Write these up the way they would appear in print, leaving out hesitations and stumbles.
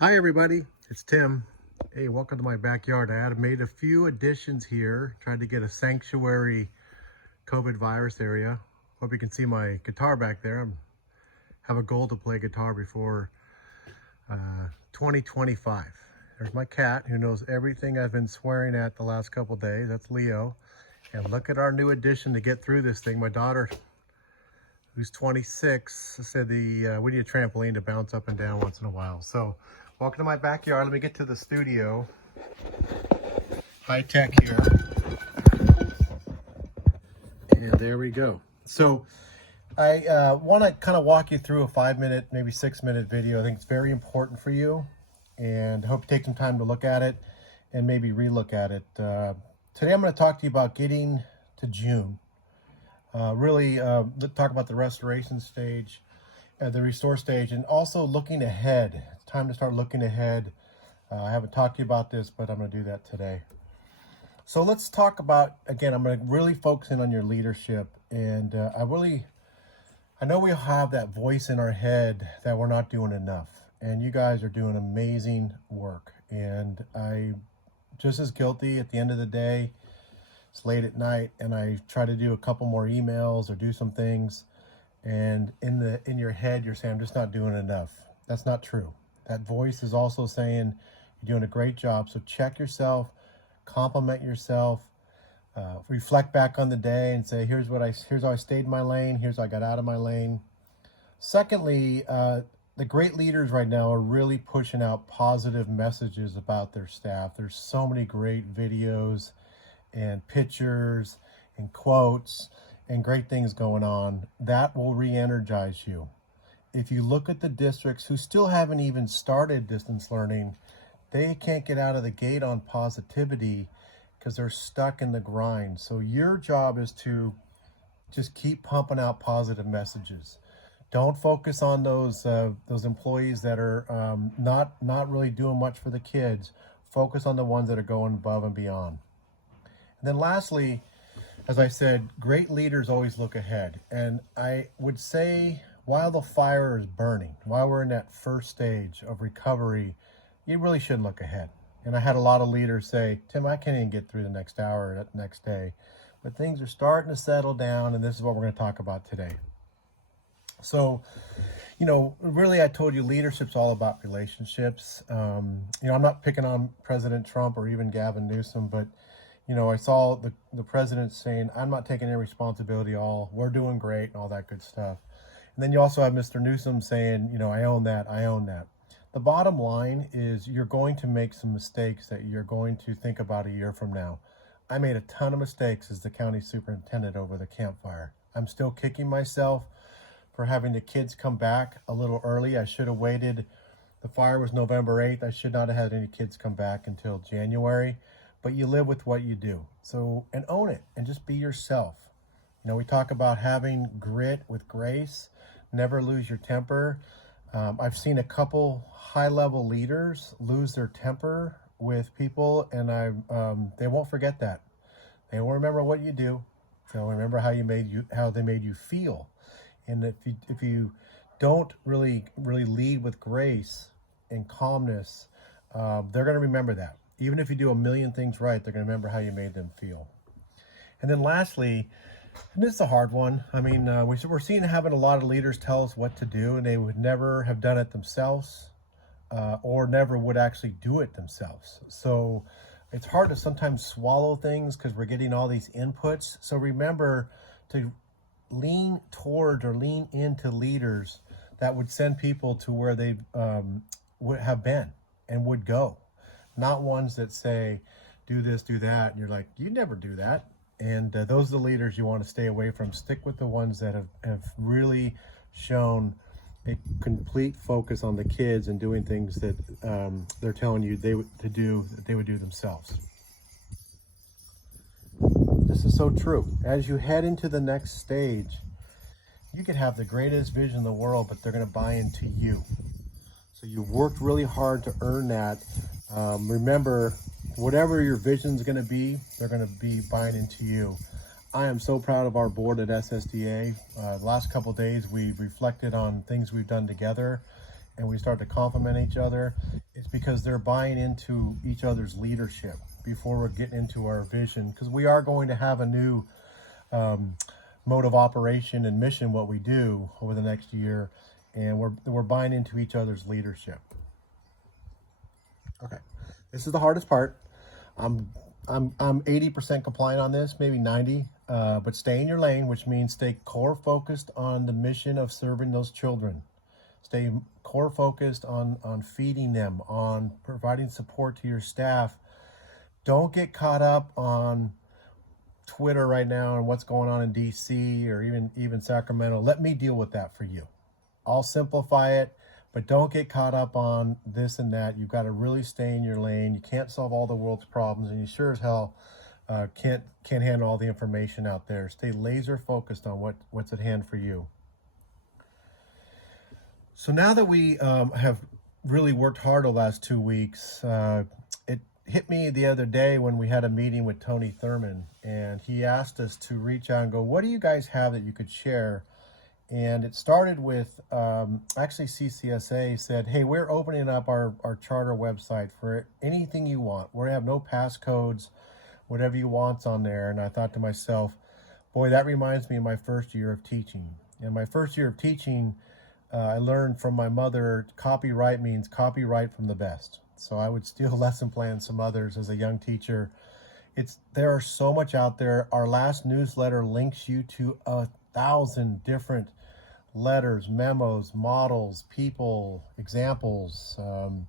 Hi everybody, it's Tim. Hey, welcome to my backyard. I made a few additions here, tried to get a sanctuary COVID virus area. Hope you can see my guitar back there. I have a goal to play guitar before 2025. There's my cat who knows everything I've been swearing at the last couple days. That's Leo. And look at our new addition to get through this thing. My daughter, who's 26, said we need a trampoline to bounce up and down once in a while. So welcome to my backyard. Let me get to the studio. High tech here. And there we go. So I want to kind of walk you through a 5-minute, maybe 6-minute video. I think it's very important for you, and I hope you take some time to look at it and maybe re-look at it. Today I'm going to talk to you about getting to June. Really talk about the restoration stage, the restore stage, and also looking ahead. It's time to start looking ahead. I haven't talked to you about this, but I'm going to do that today. So let's talk about, again, I'm going to really focus in on your leadership. And I know we have that voice in our head that we're not doing enough. And you guys are doing amazing work. And I'm just as guilty at the end of the day. It's late at night and I try to do a couple more emails or do some things. And in your head, you're saying, I'm just not doing enough. That's not true. That voice is also saying you're doing a great job. So check yourself, compliment yourself, reflect back on the day and say, here's how I stayed in my lane. Here's how I got out of my lane. Secondly, the great leaders right now are really pushing out positive messages about their staff. There's so many great videos and pictures and quotes and great things going on. That will re-energize you. If you look at the districts who still haven't even started distance learning, they can't get out of the gate on positivity because they're stuck in the grind. So your job is to just keep pumping out positive messages. Don't focus on those employees that are not really doing much for the kids. Focus on the ones that are going above and beyond. And then lastly, as I said, great leaders always look ahead. And I would say while the fire is burning, while we're in that first stage of recovery, you really should look ahead. And I had a lot of leaders say, Tim, I can't even get through the next hour or that next day. But things are starting to settle down, and this is what we're going to talk about today. So, really I told you leadership's all about relationships. I'm not picking on President Trump or even Gavin Newsom, but I saw the president saying, I'm not taking any responsibility at all. We're doing great and all that good stuff. And then you also have Mr. Newsom saying, I own that. I own that. The bottom line is you're going to make some mistakes that you're going to think about a year from now. I made a ton of mistakes as the county superintendent over the campfire. I'm still kicking myself for having the kids come back a little early. I should have waited. The fire was November 8th. I should not have had any kids come back until January. But you live with what you do. So, and own it and just be yourself. We talk about having grit with grace, never lose your temper. I've seen a couple high-level leaders lose their temper with people, and they won't forget that. They will remember what you do. They'll remember how they made you feel. And if you don't really lead with grace and calmness, they're going to remember that. Even if you do a million things right, they're going to remember how you made them feel. And then lastly, and this is a hard one. I mean, we're seeing having a lot of leaders tell us what to do, and they would never have done it themselves or never would actually do it themselves. So it's hard to sometimes swallow things because we're getting all these inputs. So remember to lean towards or lean into leaders that would send people to where they would have been and would go. Not ones that say, do this, do that. And you're like, you never do that. And those are the leaders you want to stay away from. Stick with the ones that have really shown a complete focus on the kids and doing things that they're telling you they would do themselves. This is so true. As you head into the next stage, you could have the greatest vision in the world, but they're going to buy into you. So you've worked really hard to earn that. Remember, whatever your vision is going to be, they're going to be buying into you. I am so proud of our board at SSDA. The last couple of days, we've reflected on things we've done together, and we start to compliment each other, it's because they're buying into each other's leadership before we're getting into our vision, because we are going to have a new mode of operation and mission, what we do over the next year, and we're buying into each other's leadership. Okay, this is the hardest part. I'm 80% compliant on this, maybe 90, but stay in your lane, which means stay core focused on the mission of serving those children. Stay core focused on feeding them, on providing support to your staff. Don't get caught up on Twitter right now and what's going on in DC or even Sacramento. Let me deal with that for you. I'll simplify it, but don't get caught up on this and that. You've got to really stay in your lane. You can't solve all the world's problems, and you sure as hell can't handle all the information out there. Stay laser focused on what's at hand for you. So now that we have really worked hard the last 2 weeks, it hit me the other day when we had a meeting with Tony Thurman, and he asked us to reach out and go, what do you guys have that you could share? And it started with, actually CCSA said, hey, we're opening up our charter website for anything you want. We have no passcodes, whatever you want's on there. And I thought to myself, boy, that reminds me of my first year of teaching. In my first year of teaching, I learned from my mother, copyright means copyright from the best. So I would steal lesson plans from others as a young teacher. There are so much out there. Our last newsletter links you to 1,000 different letters, memos, models, people, examples, and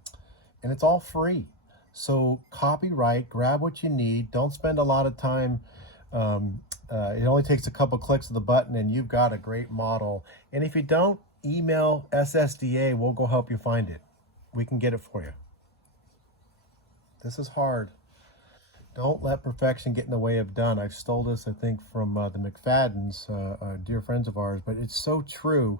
it's all free. So copyright, grab what you need. Don't spend a lot of time. It only takes a couple clicks of the button and you've got a great model. And if you don't, email SSDA. We'll go help you find it. We can get it for you. This is hard. Don't let perfection get in the way of done. I've stole this, I think, from the McFaddens, dear friends of ours, but it's so true.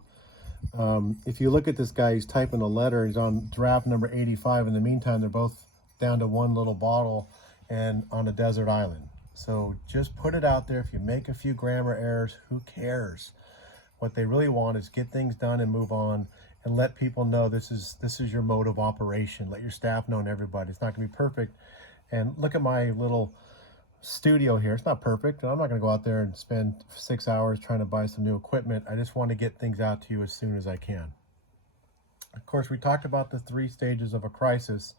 If you look at this guy, he's typing a letter. He's on draft number 85. In the meantime, they're both down to one little bottle and on a desert island. So just put it out there. If you make a few grammar errors, who cares? What they really want is get things done and move on, and let people know this is your mode of operation. Let your staff know and everybody. It's not going to be perfect. And look at my little studio here. It's not perfect. I'm not going to go out there and spend 6 hours trying to buy some new equipment. I just want to get things out to you as soon as I can. Of course, we talked about the 3 stages of a crisis: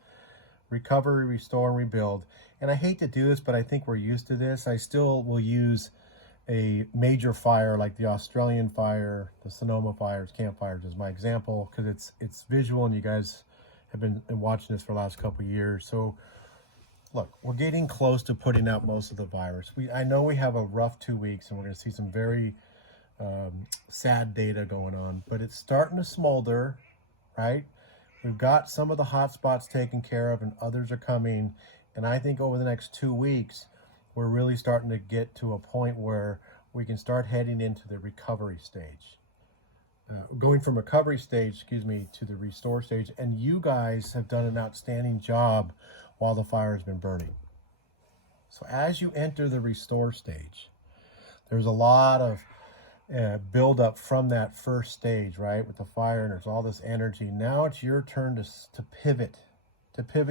recovery, restore, and rebuild. And I hate to do this, but I think we're used to this. I still will use a major fire like the Australian fire, the Sonoma fires, Camp Fires as my example, because it's visual and you guys have been watching this for the last couple of years. So look, we're getting close to putting out most of the virus. I know we have a rough 2 weeks and we're going to see some very sad data going on, but it's starting to smolder, right? We've got some of the hot spots taken care of and others are coming. And I think over the next 2 weeks, we're really starting to get to a point where we can start heading into the recovery stage. Going from recovery stage, to the restore stage. And you guys have done an outstanding job while the fire has been burning. So as you enter the restore stage, there's a lot of build up from that first stage, right? With the fire, and there's all this energy. Now it's your turn to pivot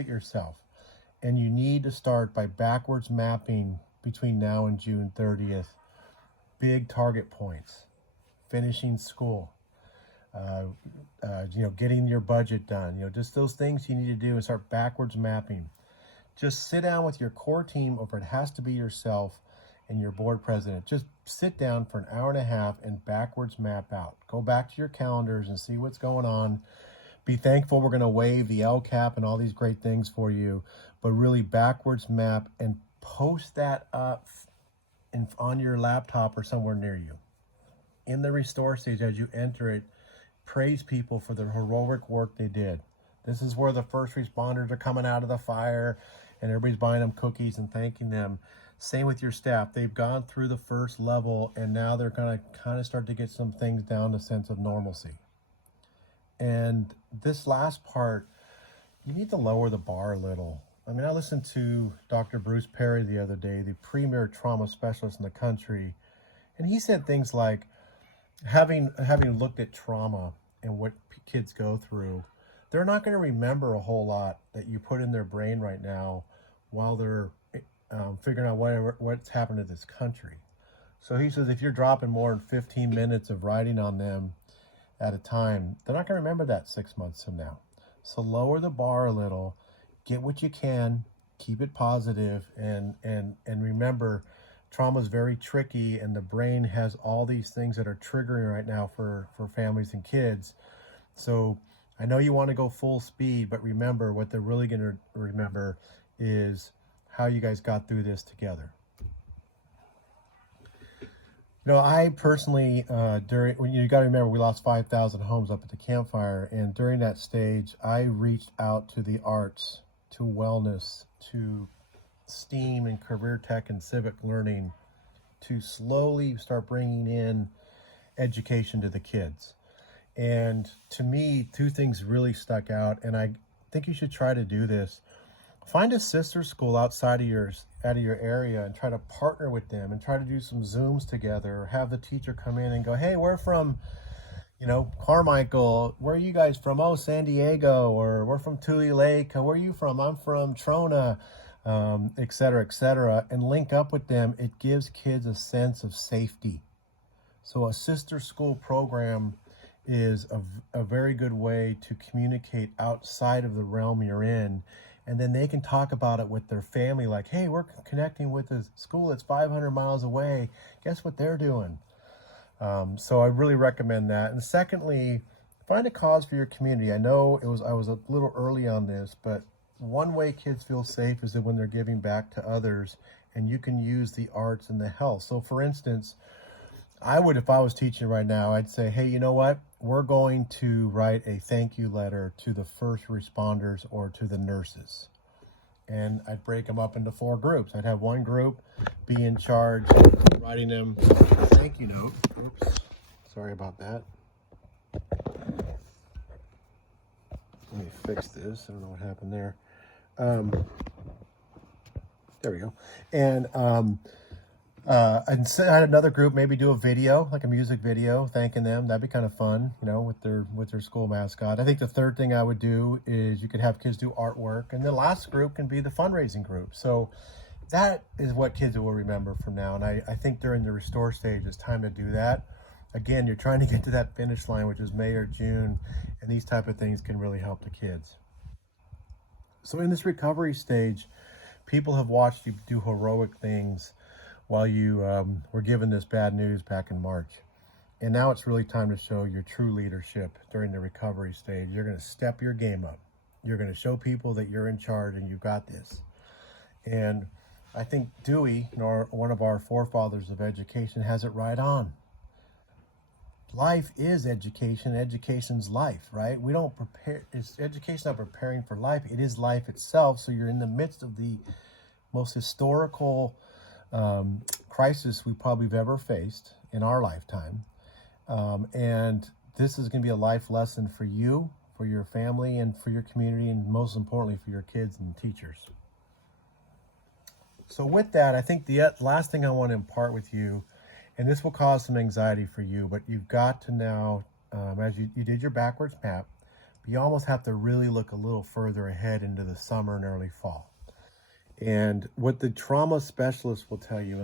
yourself. And you need to start by backwards mapping between now and June 30th. Big target points, finishing school, getting your budget done, just those things you need to do and start backwards mapping. Just sit down with your core team, or it has to be yourself and your board president. Just sit down for an hour and a half and backwards map out. Go back to your calendars and see what's going on. Be thankful we're going to waive the LCAP and all these great things for you, but really backwards map and post that up on your laptop or somewhere near you. In the restore stage, as you enter it, praise people for the heroic work they did. This is where the first responders are coming out of the fire and everybody's buying them cookies and thanking them. Same with your staff. They've gone through the first level and now they're going to kind of start to get some things down to a sense of normalcy. And this last part, you need to lower the bar a little. I mean, I listened to Dr. Bruce Perry the other day, the premier trauma specialist in the country, and he said things like, having looked at trauma and what kids go through, they're not going to remember a whole lot that you put in their brain right now while they're figuring out what's happened to this country. So he says if you're dropping more than 15 minutes of writing on them at a time, they're not going to remember that 6 months from now. So lower the bar a little, get what you can, keep it positive, and remember, trauma is very tricky, and the brain has all these things that are triggering right now for families and kids. So I know you want to go full speed, but remember, what they're really going to remember is how you guys got through this together. You know, I personally, you got to remember, we lost 5,000 homes up at the campfire. And during that stage, I reached out to the arts, to wellness, to STEAM and career tech and civic learning, to slowly start bringing in education to the kids. And to me, two things really stuck out. And I think you should try to do this. Find a sister school outside of your area and try to partner with them and try to do some Zooms together, or have the teacher come in and go, hey, we're from, Carmichael. Where are you guys from? Oh, San Diego. Or we're from Tule Lake. Where are you from? I'm from Trona, et cetera, and link up with them. It gives kids a sense of safety. So a sister school program is a very good way to communicate outside of the realm you're in. And then they can talk about it with their family, like, hey, we're connecting with a school that's 500 miles away. Guess what they're doing? So I really recommend that. And secondly, find a cause for your community. I know I was a little early on this, but one way kids feel safe is that when they're giving back to others, and you can use the arts and the health. So for instance, if I was teaching right now, I'd say, hey, you know what? We're going to write a thank you letter to the first responders or to the nurses. And I'd break them up into 4 groups. I'd have one group be in charge of writing them a thank you note. Oops, sorry about that. Let me fix this. I don't know what happened there. There we go. And I had another group maybe do a video, like a music video, thanking them. That'd be kind of fun, with their school mascot. I think the third thing I would do is you could have kids do artwork, and the last group can be the fundraising group. So that is what kids will remember from now. And I think during the restore stage, it's time to do that. Again, you're trying to get to that finish line, which is May or June, and these type of things can really help the kids. So in this recovery stage, people have watched you do heroic things while you were given this bad news back in March. And now it's really time to show your true leadership during the recovery stage. You're going to step your game up. You're going to show people that you're in charge and you've got this. And I think Dewey, one of our forefathers of education, has it right on. Life is education. Education's life, right? We don't prepare. Education not preparing for life. It is life itself. So you're in the midst of the most historical crisis we probably have ever faced in our lifetime. And this is going to be a life lesson for you, for your family, and for your community, and most importantly for your kids and teachers. So with that, I think the last thing I want to impart with you, and this will cause some anxiety for you, but you've got to now, as you did your backwards map, you almost have to really look a little further ahead into the summer and early fall. And what the trauma specialist will tell you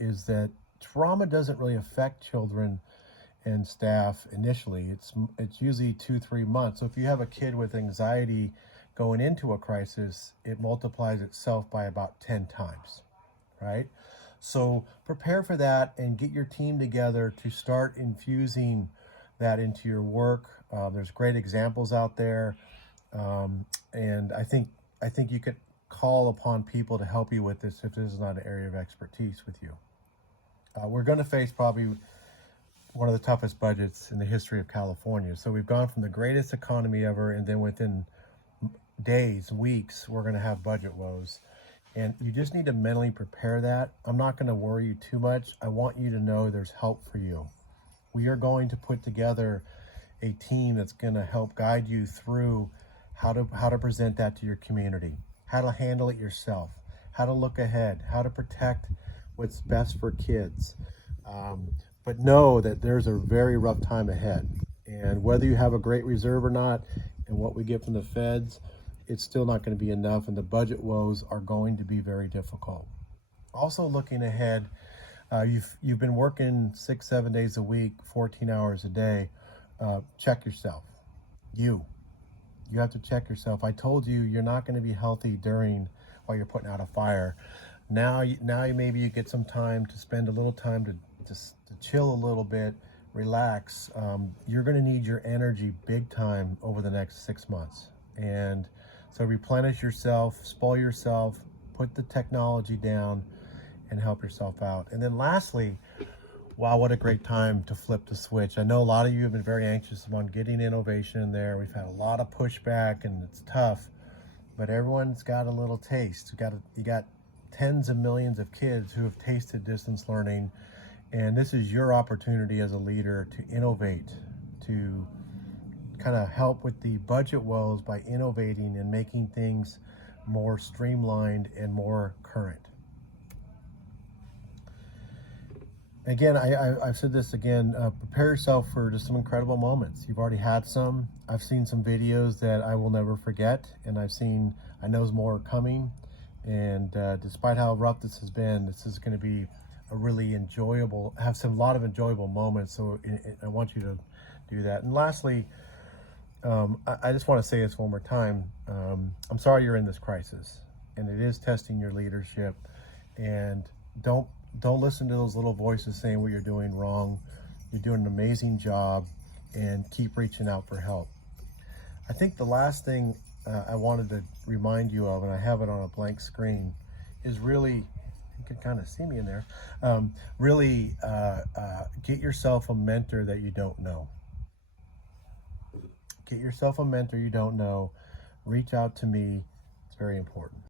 is that trauma doesn't really affect children and staff initially. It's usually 2-3 months. So if you have a kid with anxiety going into a crisis, it multiplies itself by about 10 times, right? So prepare for that and get your team together to start infusing that into your work. There's great examples out there, and I think you could call upon people to help you with this if this is not an area of expertise with you. We're going to face probably one of the toughest budgets in the history of California. So we've gone from the greatest economy ever, and then within days, weeks, we're going to have budget woes. And you just need to mentally prepare that. I'm not going to worry you too much. I want you to know there's help for you. We are going to put together a team that's going to help guide you through how to present that to your community, how to handle it yourself, how to look ahead, how to protect what's best for kids. But know that there's a very rough time ahead. And whether you have a great reserve or not, and what we get from the feds, it's still not going to be enough, and the budget woes are going to be very difficult. Also, looking ahead, you've been working 6-7 days a week, 14 hours a day. Check yourself. You have to check yourself. I told you you're not going to be healthy while you're putting out a fire. Now maybe you get some time to spend a little time to chill a little bit, relax. You're going to need your energy big time over the next 6 months. And so replenish yourself, spoil yourself, put the technology down, and help yourself out. And then lastly, wow, what a great time to flip the switch. I know a lot of you have been very anxious about getting innovation in there. We've had a lot of pushback and it's tough, but everyone's got a little taste. You got tens of millions of kids who have tasted distance learning, and this is your opportunity as a leader to innovate, to kind of help with the budget woes by innovating and making things more streamlined and more current. Again, I've said this again, prepare yourself for just some incredible moments. You've already had some. I've seen some videos that I will never forget, and I know more are coming. And despite how rough this has been, this is going to be a really a lot of enjoyable moments. So I want you to do that. And lastly, I just want to say this one more time. I'm sorry you're in this crisis, and it is testing your leadership. And don't listen to those little voices saying what you're doing wrong. You're doing an amazing job, and keep reaching out for help. I think the last thing I wanted to remind you of, and I have it on a blank screen, is really, you can kind of see me in there, get yourself a mentor that you don't know. Get yourself a mentor you don't know. Reach out to me. It's very important.